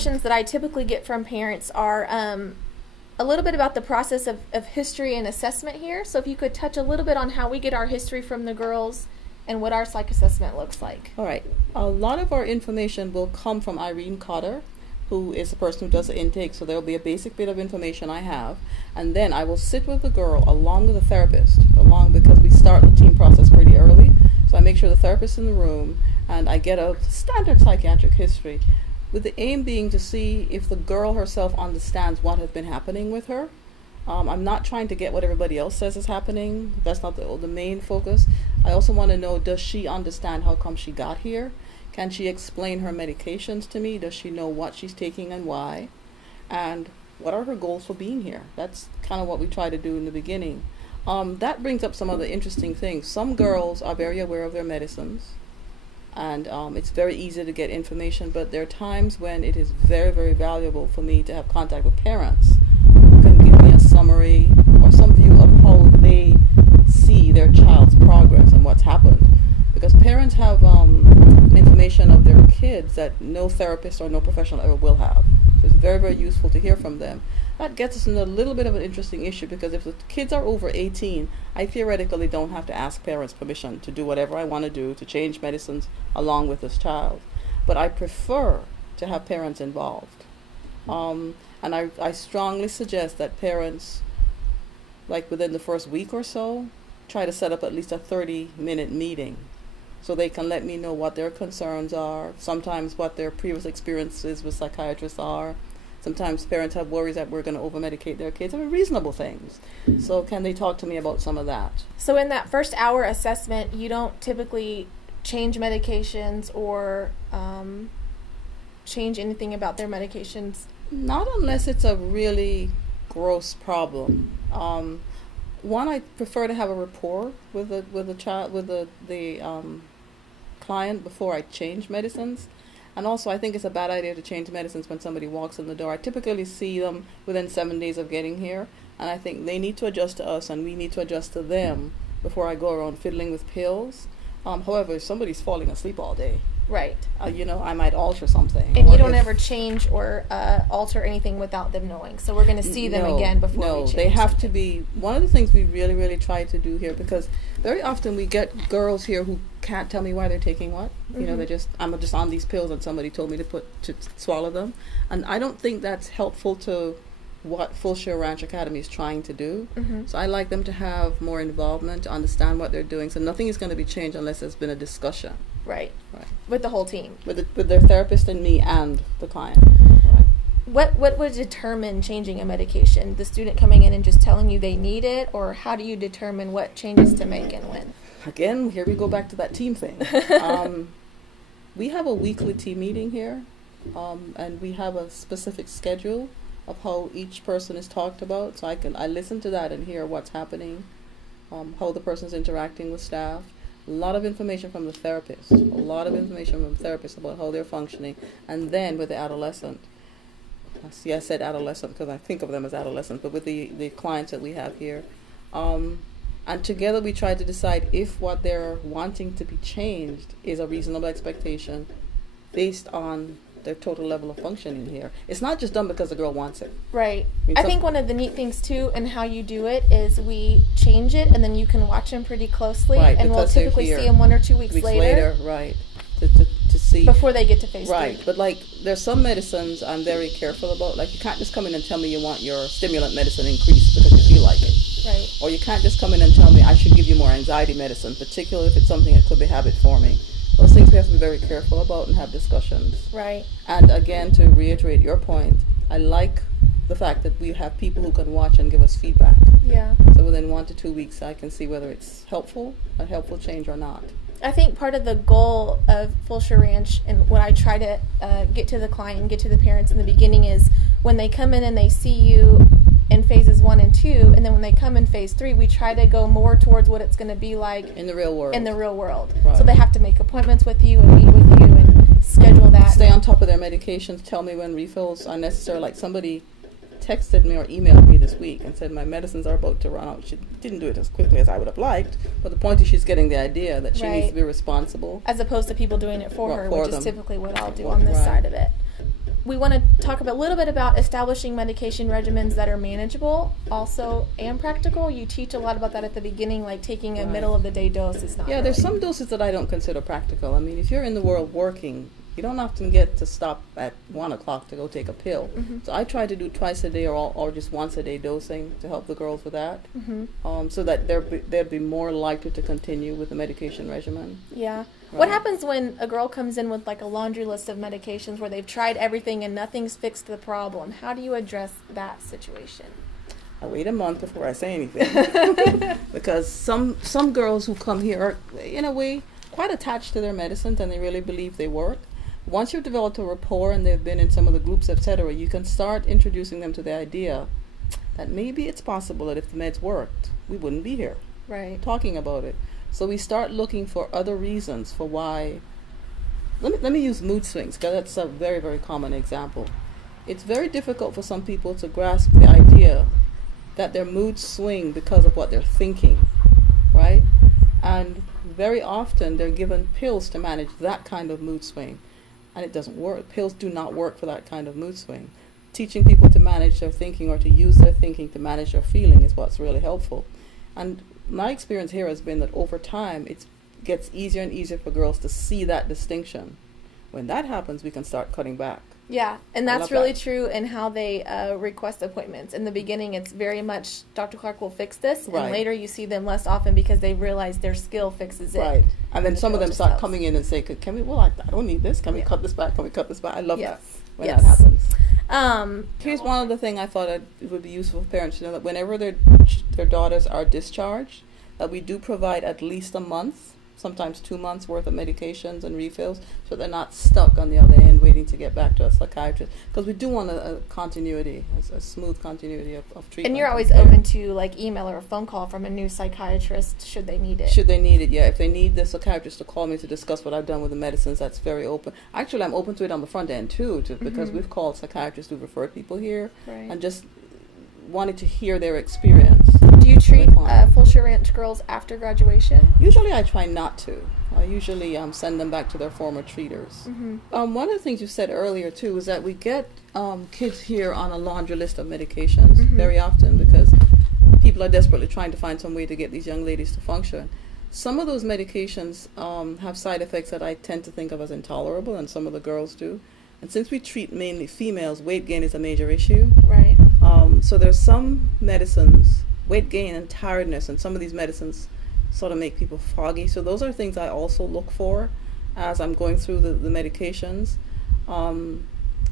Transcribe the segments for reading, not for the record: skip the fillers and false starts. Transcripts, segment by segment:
questions that I typically get from parents are a little bit about the process of history and assessment here. So if you could touch a little bit on how we get our history from the girls and what our psych assessment looks like. All right. A lot of our information will come from Irene Cotter, who is the person who does the intake. So there will be a basic bit of information I have. And then I will sit with the girl along with the therapist, because we start the team process pretty early. So I make sure the therapist's in the room and I get a standard psychiatric history, with the aim being to see if the girl herself understands what has been happening with her. I'm not trying to get what everybody else says is happening. That's not the main focus. I also want to know, does she understand how come she got here? Can she explain her medications to me? Does she know what she's taking and why? And what are her goals for being here? That's kind of what we try to do in the beginning. That brings up some other interesting things. Some girls are very aware of their medicines, and it's very easy to get information, but there are times when it is very, very valuable for me to have contact with parents who can give me a summary or some view of how they see their child's progress and what's happened. Because parents have information of their kids that no therapist or no professional ever will have. So it's very, very useful to hear from them. That gets us into a little bit of an interesting issue, because if the kids are over 18, I theoretically don't have to ask parents permission to do whatever I want to do to change medicines along with this child. But I prefer to have parents involved. And I strongly suggest that parents, like within the first week or so, try to set up at least a 30-minute meeting so they can let me know what their concerns are, sometimes what their previous experiences with psychiatrists are. Sometimes parents have worries that we're going to over-medicate their kids. I mean, reasonable things. So can they talk to me about some of that? So in that first hour assessment, you don't typically change medications or change anything about their medications? Not unless it's a really gross problem. One, I prefer to have a rapport with the child, with the client before I change medicines. And also, I think it's a bad idea to change medicines when somebody walks in the door. I typically see them within 7 days of getting here, and I think they need to adjust to us and we need to adjust to them before I go around fiddling with pills. However, if somebody's falling asleep all day, right, I might alter something. And you don't ever change or alter anything without them knowing. So we're going to see them again before we change. No, they have to be. One of the things we really, really try to do here, because very often we get girls here who can't tell me why they're taking what. Mm-hmm. I'm just on these pills and somebody told me to swallow them, and I don't think that's helpful to what Fulshear Ranch Academy is trying to do. Mm-hmm. So I like them to have more involvement, to understand what they're doing. So nothing is going to be changed unless there's been a discussion. Right. With the whole team. With their therapist and me and the client. Right. What would determine changing a medication? The student coming in and just telling you they need it, or how do you determine what changes to make and when? Again, here we go back to that team thing. We have a weekly team meeting here, and we have a specific schedule of how each person is talked about. So I listen to that and hear what's happening, how the person's interacting with staff. A lot of information from the therapist. About how they're functioning. And then with the adolescent. See, I said adolescent because I think of them as adolescents, but with the clients that we have here. And together we try to decide if what they're wanting to be changed is a reasonable expectation based on their total level of functioning here. It's not just done because the girl wants it. Right. I think one of the neat things too, and how you do it, is we change it, and then you can watch them pretty closely, right, and we'll typically see them 1 or 2 weeks later. Right. To see before they get to phase 3. Right. But like, there's some medicines I'm very careful about. Like, you can't just come in and tell me you want your stimulant medicine increased because you feel like it. Right. Or you can't just come in and tell me I should give you more anxiety medicine, particularly if it's something that could be habit forming. Those things we have to be very careful about and have discussions. Right. And again, to reiterate your point, I like the fact that we have people who can watch and give us feedback. Yeah. So within 1 to 2 weeks, I can see whether it's a helpful change or not. I think part of the goal of Fulshear Ranch, and what I try to get to the client and get to the parents in the beginning, is when they come in and they see you in phases 1 and 2, and then when they come in phase 3, we try to go more towards what it's going to be like in the real world. Right. So they have to make appointments with you and meet with you and schedule that. Stay on top of their medications. Tell me when refills are necessary. Like, somebody texted me or emailed me this week and said my medicines are about to run out. She didn't do it as quickly as I would have liked, but the point is she's getting the idea that she needs to be responsible. As opposed to people doing it for her, which is typically what I'll do on this right. side of it. we want to talk a little bit about establishing medication regimens that are manageable, also, and practical. You teach a lot about that at the beginning, like taking a middle of the day dose is not. Yeah, there's some doses that I don't consider practical. I mean, if you're in the world working, you don't often get to stop at 1 o'clock to go take a pill. So I try to do twice a day or just once a day dosing to help the girls with that, so that they'd be more likely to continue with the medication regimen. Yeah. What happens when a girl comes in with like a laundry list of medications where they've tried everything and nothing's fixed the problem? How do you address that situation? I wait a month before I say anything. Because some girls who come here are, in a way, quite attached to their medicines and they really believe they work. Once you've developed a rapport and they've been in some of the groups, etc., you can start introducing them to the idea that maybe it's possible that if the meds worked, we wouldn't be here talking about it. So we start looking for other reasons for why. Let me use mood swings, because that's a very, very common example. It's very difficult for some people to grasp the idea that their moods swing because of what they're thinking, right? And very often they're given pills to manage that kind of mood swing, and it doesn't work. Pills do not work for that kind of mood swing. Teaching people to manage their thinking or to use their thinking to manage their feeling is what's really helpful. And my experience here has been that over time it gets easier and easier for girls to see that distinction. When that happens, we can start cutting back. Yeah, and that's really true in how they request appointments. In the beginning, it's very much, Dr. Clarke will fix this, and later you see them less often because they realize their skill fixes it. Right, and then some of them start coming in and say, can we, I don't need this, can we cut this back, can we cut this back? I love that when that happens. Here's one other thing I thought it would be useful for parents to know, that whenever their daughters are discharged, that we do provide at least a month, sometimes 2 months worth of medications and refills, so they're not stuck on the other end waiting to get back to a psychiatrist. Because we do want a continuity, a smooth continuity of treatment. And you're always open to like email or a phone call from a new psychiatrist should they need it. Should they need it, yeah. If they need the psychiatrist to call me to discuss what I've done with the medicines, that's very open. Actually, I'm open to it on the front end too, because we've called psychiatrists who've referred people here and just wanted to hear their experience. Do you treat Fulshear Ranch girls after graduation? Usually I try not to. I usually send them back to their former treaters. One of the things you said earlier too is that we get kids here on a laundry list of medications very often because people are desperately trying to find some way to get these young ladies to function. Some of those medications have side effects that I tend to think of as intolerable, and some of the girls do. And since we treat mainly females, weight gain is a major issue. Right. So there's some medicines, weight gain and tiredness, and some of these medicines sort of make people foggy. So those are things I also look for as I'm going through the medications.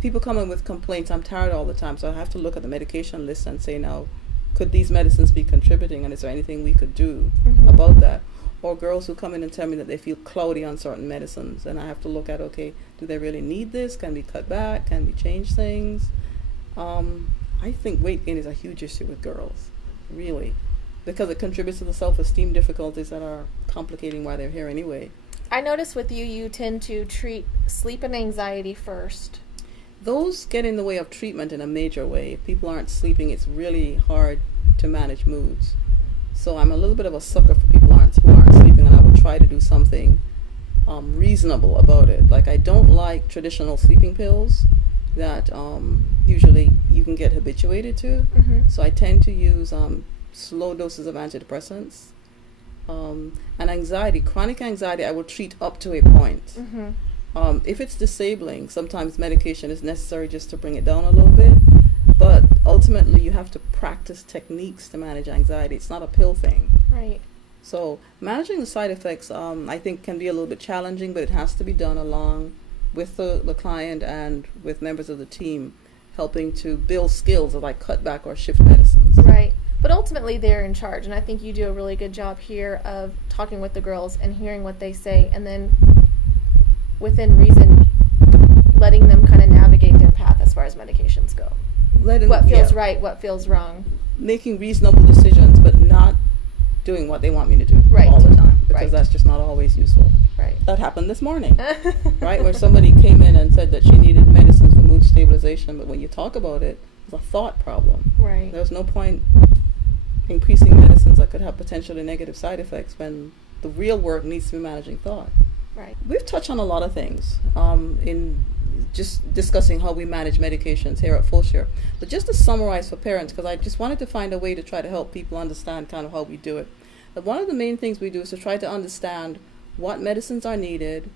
People come in with complaints, I'm tired all the time, so I have to look at the medication list and say, now, could these medicines be contributing, and is there anything we could do about that? Or girls who come in and tell me that they feel cloudy on certain medicines, and I have to look at, okay, do they really need this? Can we cut back? Can we change things? I think weight gain is a huge issue with girls, really, because it contributes to the self-esteem difficulties that are complicating why they're here anyway. I notice with you, you tend to treat sleep and anxiety first. Those get in the way of treatment in a major way. If people aren't sleeping, it's really hard to manage moods. So I'm a little bit of a sucker for people who aren't sleeping, and I will try to do something reasonable about it. Like, I don't like traditional sleeping pills that usually you can get habituated to. So I tend to use slow doses of antidepressants. And anxiety, chronic anxiety, I will treat up to a point. If it's disabling, sometimes medication is necessary just to bring it down a little bit. But ultimately, you have to practice techniques to manage anxiety. It's not a pill thing. Right. So managing the side effects, I think, can be a little bit challenging, but it has to be done along with the client and with members of the team, helping to build skills of like cut back or shift medicines. Right. But ultimately, they're in charge, and I think you do a really good job here of talking with the girls and hearing what they say, and then within reason, letting them kind of navigate their path as far as medications go. What feels right, what feels wrong. Making reasonable decisions, but not doing what they want me to do all the time, because that's just not always useful. Right. That happened this morning, right, where somebody came in and said that she needed medicines for mood stabilization, but when you talk about it, it's a thought problem. Right. There's no point increasing medicines that could have potentially negative side effects when the real work needs to be managing thought. Right. We've touched on a lot of things in just discussing how we manage medications here at Fulshear. But just to summarize for parents, because I just wanted to find a way to try to help people understand kind of how we do it. But one of the main things we do is to try to understand what medicines are needed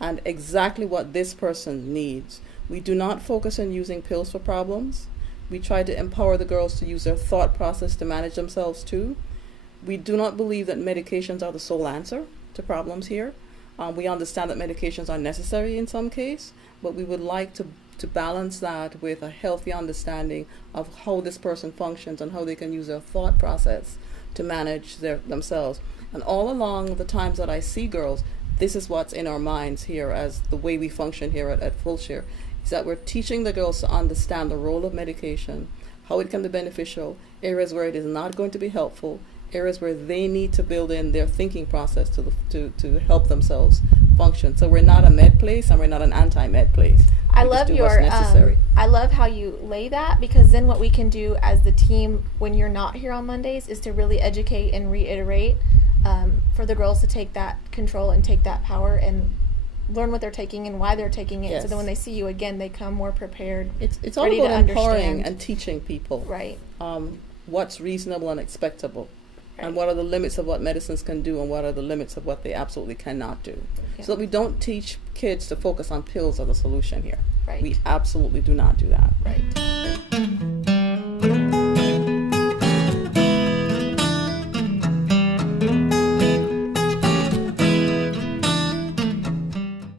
and exactly what this person needs. We do not focus on using pills for problems. We try to empower the girls to use their thought process to manage themselves too. We do not believe that medications are the sole answer to problems here. We understand that medications are necessary in some case, but we would like to balance that with a healthy understanding of how this person functions and how they can use their thought process to manage themselves. And all along the times that I see girls, this is what's in our minds here as the way we function here at Fulshear, is that we're teaching the girls to understand the role of medication, how it can be beneficial, areas where it is not going to be helpful, areas where they need to build in their thinking process to help themselves function. So we're not a med place and we're not an anti-med place. I love I love how you lay that, because then what we can do as the team when you're not here on Mondays is to really educate and reiterate for the girls to take that control and take that power and learn what they're taking and why they're taking it. Yes. So then when they see you again, they come more prepared. It's all ready about to empowering understand. and teaching people Right. what's reasonable and expectable. Right. And what are the limits of what medicines can do and what are the limits of what they absolutely cannot do. Yeah. So that we don't teach kids to focus on pills as a solution here. Right. We absolutely do not do that. Right.